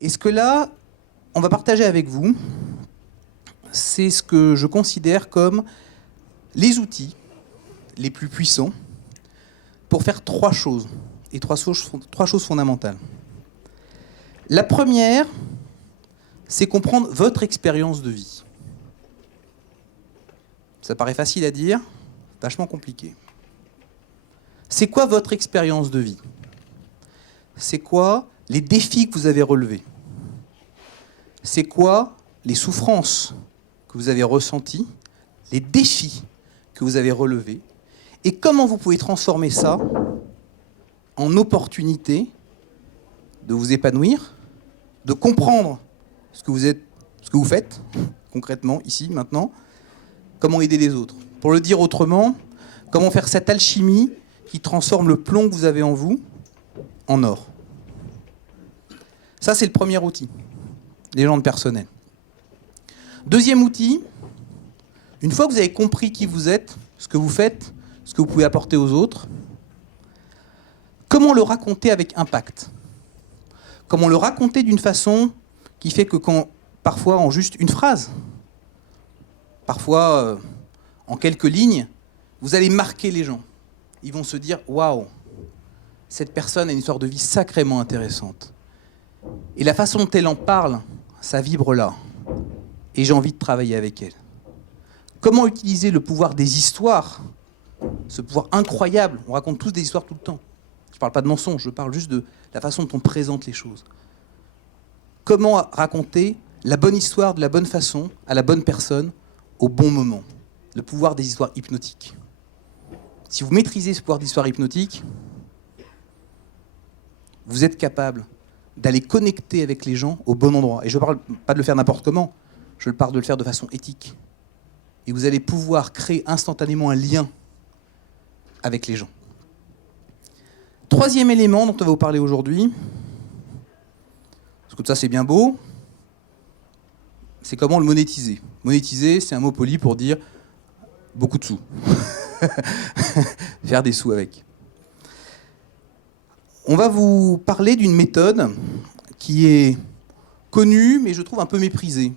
Et ce que là, on va partager avec vous, c'est ce que je considère comme les outils les plus puissants pour faire trois choses, et trois choses fondamentales. La première, c'est comprendre votre expérience de vie. Ça paraît facile à dire, vachement compliqué. C'est quoi votre expérience de vie? C'est quoi les défis que vous avez relevés? C'est quoi les souffrances que vous avez ressenties, les défis que vous avez relevés, et comment vous pouvez transformer ça en opportunité de vous épanouir, de comprendre ce que vous faites concrètement, ici, maintenant, comment aider les autres. Pour le dire autrement, comment faire cette alchimie qui transforme le plomb que vous avez en vous en or. Ça, c'est le premier outil, les gens de personnel. Deuxième outil, une fois que vous avez compris qui vous êtes, ce que vous faites, ce que vous pouvez apporter aux autres, comment le raconter avec impact? Comment le raconter d'une façon qui fait que parfois en juste une phrase, parfois en quelques lignes, vous allez marquer les gens. Ils vont se dire « Waouh, cette personne a une histoire de vie sacrément intéressante. » Et la façon dont elle en parle, ça vibre là. Et j'ai envie de travailler avec elle. Comment utiliser le pouvoir des histoires, ce pouvoir incroyable? On raconte tous des histoires tout le temps. Je ne parle pas de mensonges, je parle juste de la façon dont on présente les choses. Comment raconter la bonne histoire de la bonne façon, à la bonne personne, au bon moment? Le pouvoir des histoires hypnotiques. Si vous maîtrisez ce pouvoir d'histoire hypnotique, vous êtes capable d'aller connecter avec les gens au bon endroit. Et je ne parle pas de le faire n'importe comment, je parle de le faire de façon éthique. Et vous allez pouvoir créer instantanément un lien avec les gens. Troisième élément dont on va vous parler aujourd'hui, parce que tout ça c'est bien beau, c'est comment le monétiser. Monétiser, c'est un mot poli pour dire beaucoup de sous. Faire des sous avec. On va vous parler d'une méthode qui est connue, mais je trouve un peu méprisée.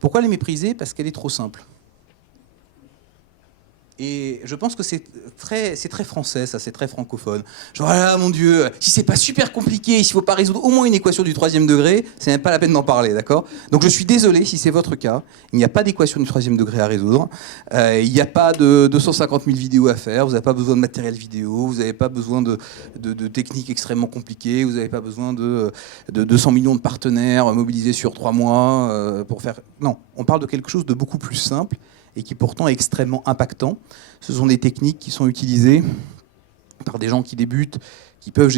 Pourquoi elle est méprisée? Parce qu'elle est trop simple. Et je pense que c'est très français, ça, c'est très francophone. Genre, ah mon Dieu, si c'est pas super compliqué, s'il faut pas résoudre au moins une équation du 3e degré, c'est même pas la peine d'en parler, d'accord? Donc je suis désolé si c'est votre cas, il n'y a pas d'équation du 3e degré à résoudre, il n'y a pas de 250 000 vidéos à faire, vous n'avez pas besoin de matériel vidéo, vous n'avez pas besoin de techniques extrêmement compliquées, vous n'avez pas besoin de 200 millions de partenaires mobilisés sur 3 mois pour faire... Non, on parle de quelque chose de beaucoup plus simple, et qui pourtant est extrêmement impactant. Ce sont des techniques qui sont utilisées par des gens qui débutent, qui peuvent générer